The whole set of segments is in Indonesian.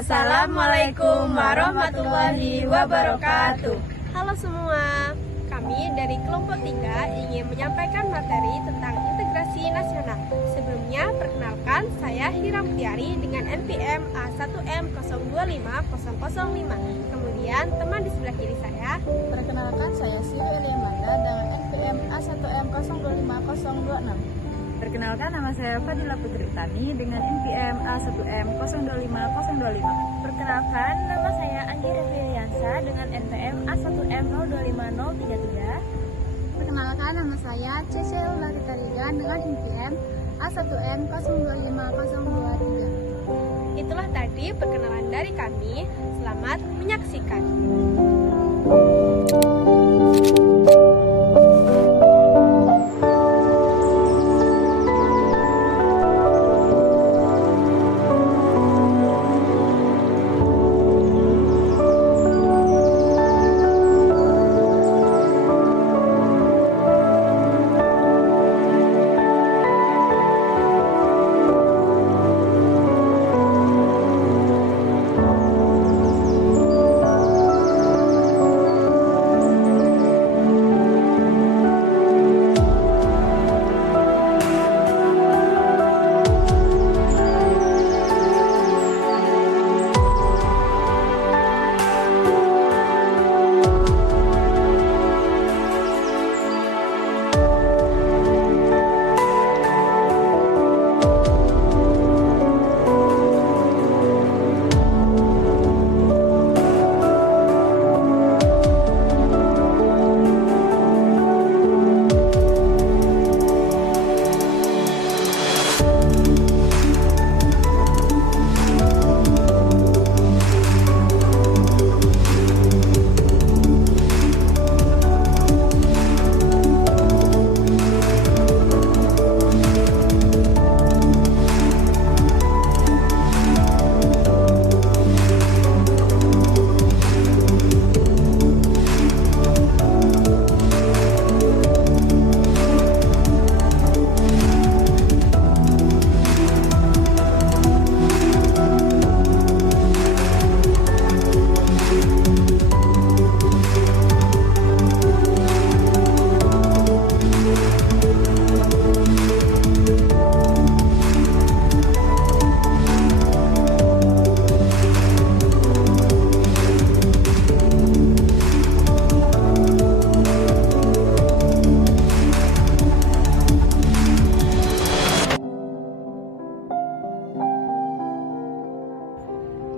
Assalamualaikum warahmatullahi wabarakatuh. Halo semua, kami dari kelompok 3 ingin menyampaikan materi tentang integrasi nasional. Sebelumnya, perkenalkan saya Hira Mutiari dengan NPM A1M025005. Kemudian teman di sebelah kiri saya. Perkenalkan, saya Siri Eliamanda dengan NPM A1M025026. Perkenalkan, nama saya Fadila Putri Utami dengan NPM A1M025025. Perkenalkan, nama saya Anggi Refiliansa dengan NPM A1M025033. Perkenalkan, nama saya Cece Ulatitarigan dengan NPM A1M025023. Itulah tadi perkenalan dari kami. Selamat menyaksikan.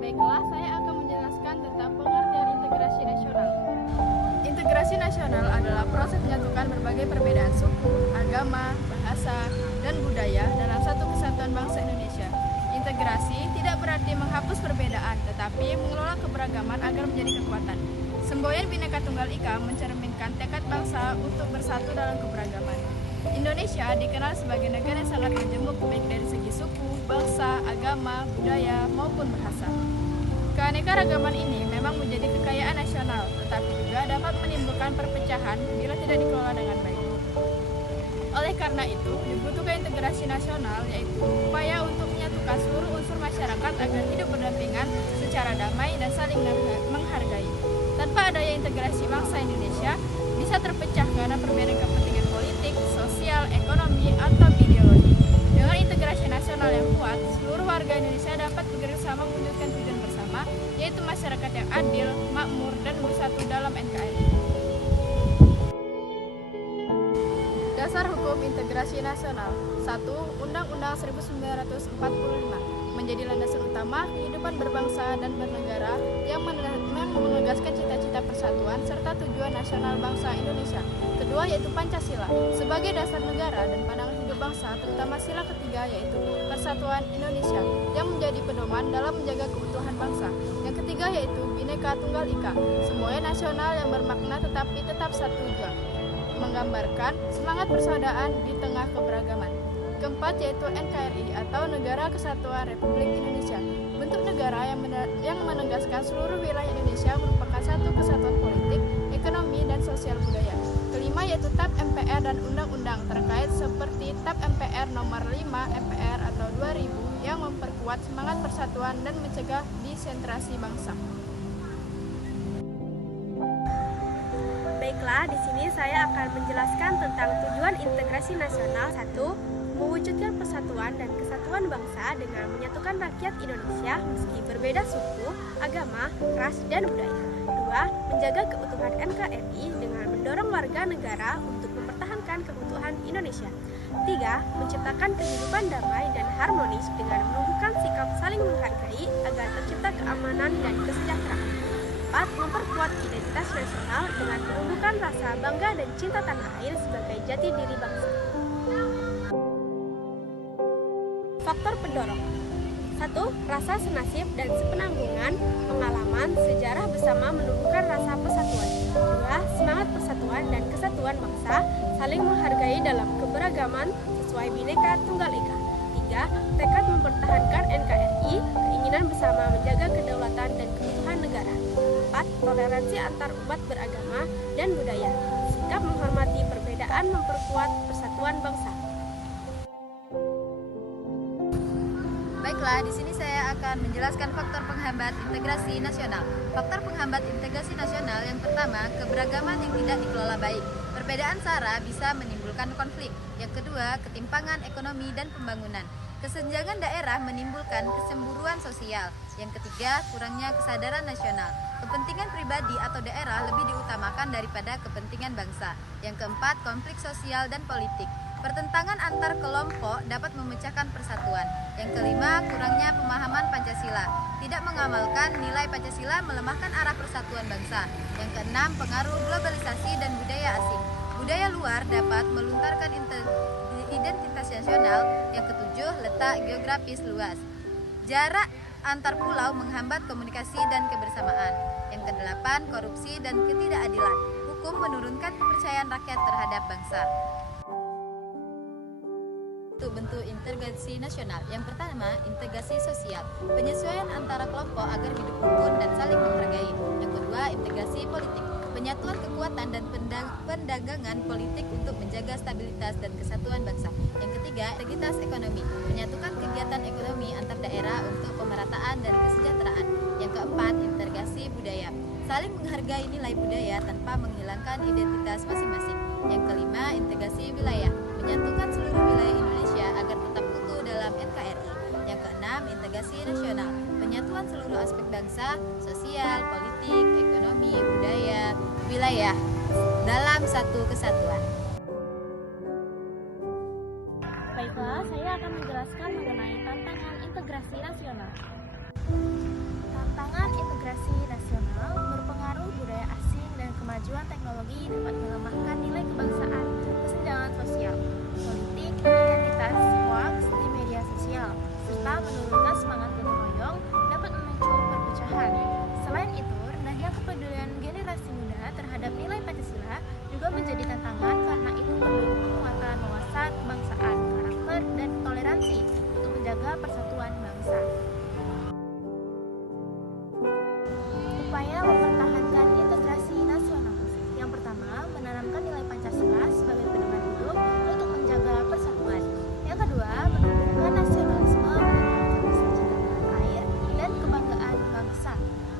Baiklah, saya akan menjelaskan tentang pengertian integrasi nasional. Integrasi nasional adalah proses menyatukan berbagai perbedaan suku, agama, bahasa, dan budaya dalam satu kesatuan bangsa Indonesia. Integrasi tidak berarti menghapus perbedaan, tetapi mengelola keberagaman agar menjadi kekuatan. Semboyan Bhinneka Tunggal Ika mencerminkan tekad bangsa untuk bersatu dalam keberagaman. Indonesia dikenal sebagai negara yang sangat majemuk baik dari segi suku, bangsa, agama, budaya, maupun bahasa. Keanekaragaman ini memang menjadi kekayaan nasional, tetapi juga dapat menimbulkan perpecahan bila tidak dikelola dengan baik. Oleh karena itu, dibutuhkan integrasi nasional, yaitu upaya untuk menyatukan seluruh unsur masyarakat agar hidup berdampingan secara damai dan saling menghargai. Tanpa adanya integrasi bangsa Indonesia bisa terpecah karena perbedaan kepentingan politik, sosial, ekonomi, atau ideologi. Dengan integrasi nasional yang kuat, seluruh warga Indonesia dapat bekerjasama mewujudkan tujuan bersama, yaitu masyarakat yang adil, makmur, dan bersatu dalam NKRI. Dasar Hukum Integrasi Nasional. 1. Undang-Undang 1945 menjadi landasan utama kehidupan berbangsa dan bernegara yang menegaskan cita-cita persatuan serta tujuan nasional bangsa Indonesia. Kedua yaitu Pancasila sebagai dasar negara dan pandangan hidup bangsa, terutama sila ketiga yaitu Persatuan Indonesia yang menjadi pedoman dalam menjaga keutuhan bangsa. Yang ketiga yaitu Bhinneka Tunggal Ika, semboyan nasional yang bermakna tetapi tetap satu juga, menggambarkan semangat persaudaraan di tengah keberagaman. Keempat yaitu NKRI atau Negara Kesatuan Republik Indonesia, bentuk negara yang menegaskan seluruh wilayah Indonesia merupakan satu kesatuan politik, ekonomi, dan sosial budaya. Kelima yaitu TAP MPR dan undang-undang terkait seperti TAP MPR nomor 5 MPR atau 2000 yang memperkuat semangat persatuan dan mencegah konsentrasi bangsa. Baiklah, di sini saya akan menjelaskan tentang tujuan integrasi nasional. 1. Mewujudkan persatuan dan kesatuan bangsa dengan menyatukan rakyat Indonesia meski berbeda suku, agama, ras, dan budaya. 2. Menjaga keutuhan NKRI dengan mendorong warga negara untuk mempertahankan keutuhan Indonesia. 3. Menciptakan kehidupan damai dan harmonis dengan menumbuhkan sikap saling menghargai agar tercipta keamanan dan kesejahteraan. 4. Memperkuat identitas nasional dengan menumbuhkan rasa bangga dan cinta tanah air sebagai jati diri bangsa. Faktor pendorong. 1. Rasa senasib dan sepenanggungan, pengalaman, sejarah bersama menumbuhkan rasa persatuan. 2. Semangat persatuan dan kesatuan bangsa, saling menghargai dalam keberagaman sesuai Bhinneka Tunggal Ika. 3. Tekad mempertahankan NKRI, keinginan bersama menjaga kedaulatan dan keutuhan negara. 4. Toleransi antar umat beragama dan budaya, sikap menghormati perbedaan memperkuat persatuan bangsa. Baiklah, di sini saya akan menjelaskan faktor penghambat integrasi nasional. Faktor penghambat integrasi nasional yang pertama, keberagaman yang tidak dikelola baik. Perbedaan sara bisa menimbulkan konflik. Yang kedua, ketimpangan ekonomi dan pembangunan. Kesenjangan daerah menimbulkan kecemburuan sosial. Yang ketiga, kurangnya kesadaran nasional. Kepentingan pribadi atau daerah lebih diutamakan daripada kepentingan bangsa. Yang keempat, konflik sosial dan politik. Pertentangan antar kelompok dapat memecahkan persatuan. Yang kelima, kurangnya pemahaman Pancasila. Tidak mengamalkan nilai Pancasila melemahkan arah persatuan bangsa. Yang keenam, pengaruh globalisasi dan budaya asing. Budaya luar dapat melunturkan identitas nasional. Yang ketujuh, letak geografis luas. Jarak antar pulau menghambat komunikasi dan kebersamaan. Yang kedelapan, korupsi dan ketidakadilan. Hukum menurunkan kepercayaan rakyat terhadap bangsa. Bentuk integrasi nasional. Yang pertama, integrasi sosial. Penyesuaian antara kelompok agar hidup rukun dan saling menghargai. Yang kedua, integrasi politik. Penyatuan kekuatan dan pendagangan politik untuk menjaga stabilitas dan kesatuan bangsa. Yang ketiga, integritas ekonomi. Menyatukan kegiatan ekonomi antar daerah untuk pemerataan dan kesejahteraan. Yang keempat, integrasi budaya. Saling menghargai nilai budaya tanpa menghilangkan identitas masing-masing. Yang kelima, integrasi wilayah. Menyatukan seluruh wilayah Indonesia agar tetap utuh dalam NKRI. Yang keenam, integrasi nasional. Penyatuan seluruh aspek bangsa, sosial, politik, ekonomi, budaya, wilayah dalam satu kesatuan. Baiklah, saya akan menjelaskan mengenai tantangan integrasi nasional. Tantangan integrasi nasional berpengaruh budaya asing dan kemajuan teknologi dapat melemahkan nilai kebangsaan, kesenjangan sosial, politik, identitas, hoaks di media sosial, serta menurunkan semangat gotong royong dapat memicu perpecahan. Selain itu, rendahnya kepedulian generasi muda terhadap nilai Pancasila juga menjadi tantangan karena itu perlu penguatan wawasan kebangsaan, karakter, dan toleransi untuk menjaga persatuan bangsa. Upaya mempertahankan integrasi nasional. Yang pertama, menanamkan nilai Pancasila sebagai pedoman hidup untuk menjaga persatuan. Yang kedua, menumbuhkan nasionalisme meningkatkan rasa cinta tanah air dan kebanggaan bangsa.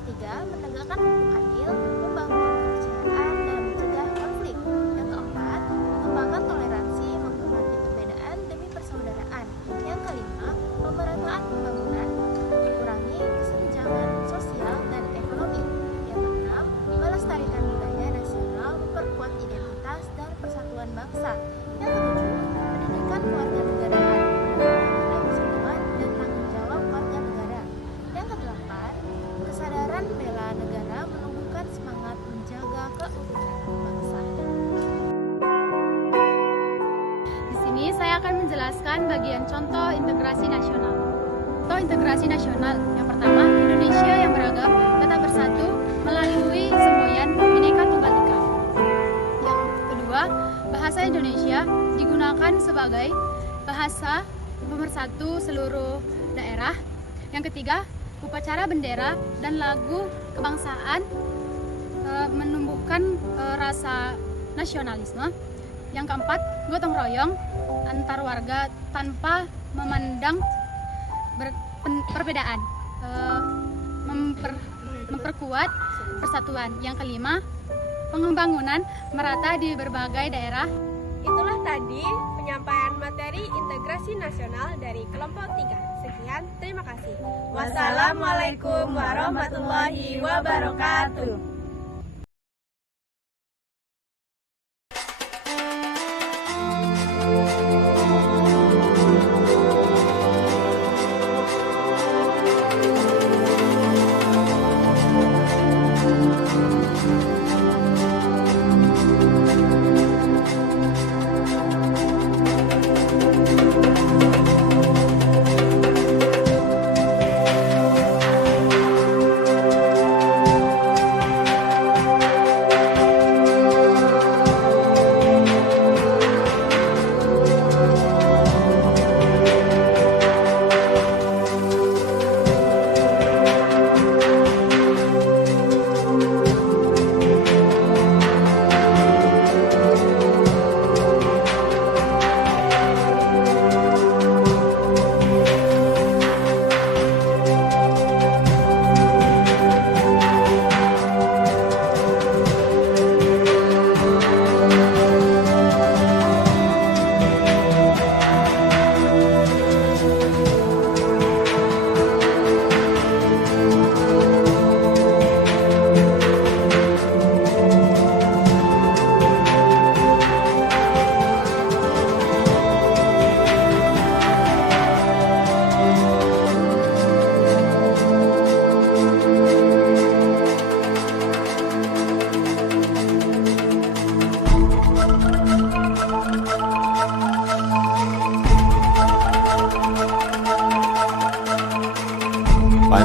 Tiga, menegakkan hukum adil, membangun kepercayaan dan mencegah konflik. Yang keempat, mengembangkan toleransi, menghormati perbedaan demi persaudaraan. Yang kelima, pemerataan pembangunan, mengurangi kesenjangan sosial dan ekonomi. Yang keenam, melestarikan budaya nasional, memperkuat identitas dan persatuan bangsa. Yang ketujuh, pendidikan kewarganegaraan, nilai persatuan dan tanggung jawab warga negara. Yang kedelapan, kesadaran bela negara, menumbuhkan semangat menjaga keutuhan bangsa. Di sini saya akan menjelaskan bagian contoh integrasi nasional. Contoh integrasi nasional yang pertama, Indonesia yang beragam tetap bersatu melalui semboyan Bhinneka Tunggal Ika. Yang kedua, bahasa Indonesia digunakan sebagai bahasa pemersatu seluruh daerah. Yang ketiga, upacara bendera dan lagu kebangsaan menumbuhkan rasa nasionalisme. Yang keempat, gotong royong antar warga tanpa memandang perbedaan, memperkuat persatuan. Yang kelima, pembangunan merata di berbagai daerah. Itulah tadi penyampaian materi integrasi nasional dari kelompok 3. Sekian, terima kasih. Wassalamualaikum warahmatullahi wabarakatuh.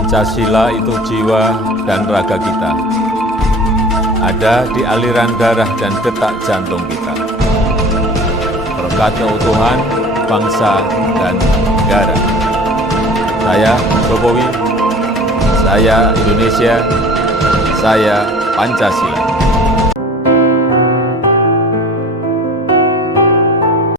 Pancasila itu jiwa dan raga kita. Ada di aliran darah dan detak jantung kita. Berkat keutuhan bangsa dan negara. Saya Jokowi, saya Indonesia, saya Pancasila.